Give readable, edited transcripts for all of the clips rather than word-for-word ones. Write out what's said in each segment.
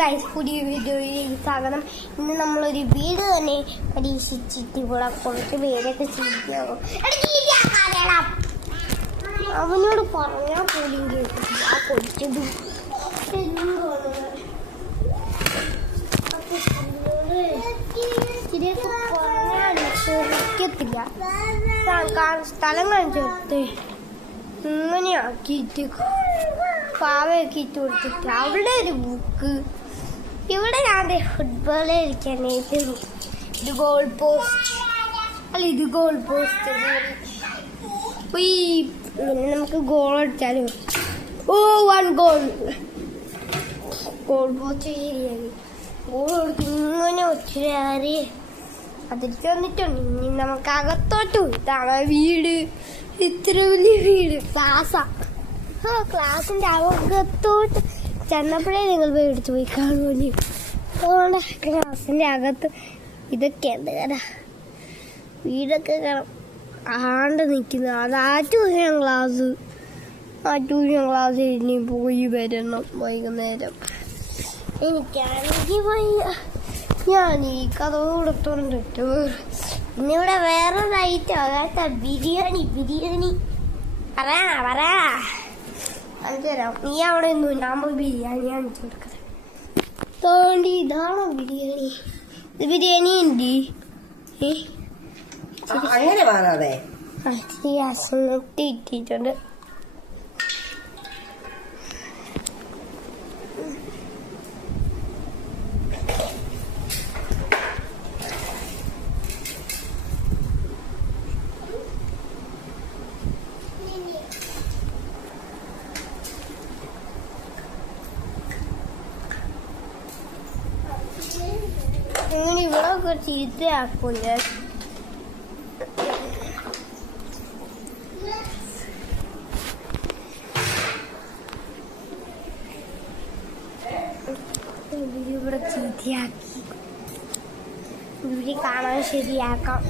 Guys, പുതിയ വീഡിയോയിലേക്ക് സ്വാഗതം. ഇന്ന് നമ്മളൊരു വീട് തന്നെ പരീക്ഷിച്ചിട്ട് ഇവിടെ കുറച്ച് പേരൊക്കെ ചീത്തയാകും. അവനോട് പറഞ്ഞാൽ പോലും കേൾക്കില്ല. ആ കൊച്ചത് ശരിയൊക്കെ പറഞ്ഞാൽ ശ്രമിക്കത്തില്ല. സ്ഥലം കാണിച്ചെടുത്ത് ഇങ്ങനെ ആക്കിയിട്ട് പാവയൊക്കെ ഇട്ട് കൊടുത്തിട്ട് അവിടെ ഒരു ബുക്ക്. ഇവിടെ ഞാൻ ഫുട്ബോൾ കളിക്കാനായിട്ട് ഇത് ഗോൾ പോസ്റ്റ് അല്ല, ഇത് ഗോൾ പോസ്റ്റ്. നമുക്ക് ഗോൾ അടിച്ചാലും ഗോൾ പോസ്റ്റ് ശരിയായി. ഗോൾ കൊടുത്ത് ഇങ്ങനെ ഒത്തിരി അതിലേക്ക് വന്നിട്ടുണ്ട്. ഇനി നമുക്ക് അകത്തോട്ട് ഇതാണ് വീട്. ഇത്ര വലിയ വീട്. ക്ലാസിന്റെ അകത്തോട്ട് ചെന്നപ്പോഴേ നിങ്ങൾ പേടിച്ചു പോയി കാണുമല്ലോ. അതുകൊണ്ട് ക്ലാസിന്റെ അകത്ത് ഇതൊക്കെ ഉണ്ട് കാരണം വീടൊക്കെ കാണാം. ആണ്ട് നിൽക്കുന്നത് അത് ട്യൂഷൻ ക്ലാസ് ഇനി പോയി വരണം വൈകുന്നേരം. എനിക്കാണെങ്കിൽ ഞാൻ ഈ കഥ കൊടുത്തോണ്ടിട്ട് ഇന്നിവിടെ വേറൊരു ഐറ്റം അതായത് ബിരിയാണി പറയാ തരാം. നീ അവിടെ ഒന്നും ഞാൻ പോയി ബിരിയാണി കാണിച്ചു കൊടുക്കട്ടെ. തോണ്ടി ഇതാണോ ബിരിയാണി? ഇത് ബിരിയാണി ഉണ്ട്. അങ്ങനെ വാങ്ങാതെ ഇട്ടിട്ടുണ്ട്. ഇങ്ങനെ ഇവിടെ ഒക്കെ ചീത്തയാക്കും ഞാൻ. ഇവിടെ ചീത്തയാക്കി ഇവിടെ കാണാൻ ശരിയാക്കാം.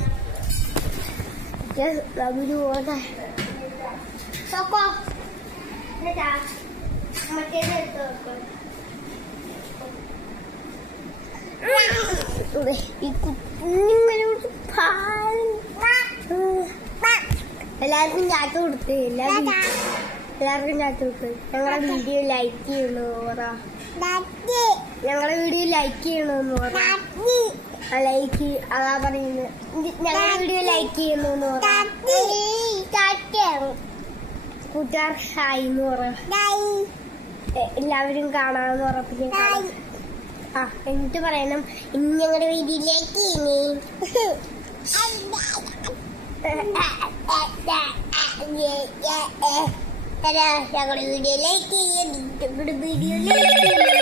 എല്ലാവർക്കും ചാറ്റ് കൊടുത്ത് എല്ലാവർക്കും ചാറ്റ് കൊടുത്ത് ഞങ്ങളെ വീഡിയോ ലൈക്ക് ചെയ്യണമെന്ന് പറ. ഞങ്ങളെ വീഡിയോ ലൈക്ക് ചെയ്യണമെന്ന് പറ. ലൈക്ക് അതാ പറയുന്നത്. ഞങ്ങളെ വീഡിയോ ലൈക്ക് ചെയ്യണമെന്ന് പറ. കൂട്ടുകാർ ഹായ് എന്ന് പറ. എല്ലാവരും കാണാമെന്ന് ഉറപ്പിച്ച് എന്നിട്ട് പറയണം ഇനി ഞങ്ങളുടെ വീഡിയോ ലൈക്ക് ചെയ്യണേ. ഞങ്ങളുടെ വീഡിയോ ലൈക്ക് ചെയ്യാൻ വീഡിയോ ലൈക്ക് ചെയ്യണേ.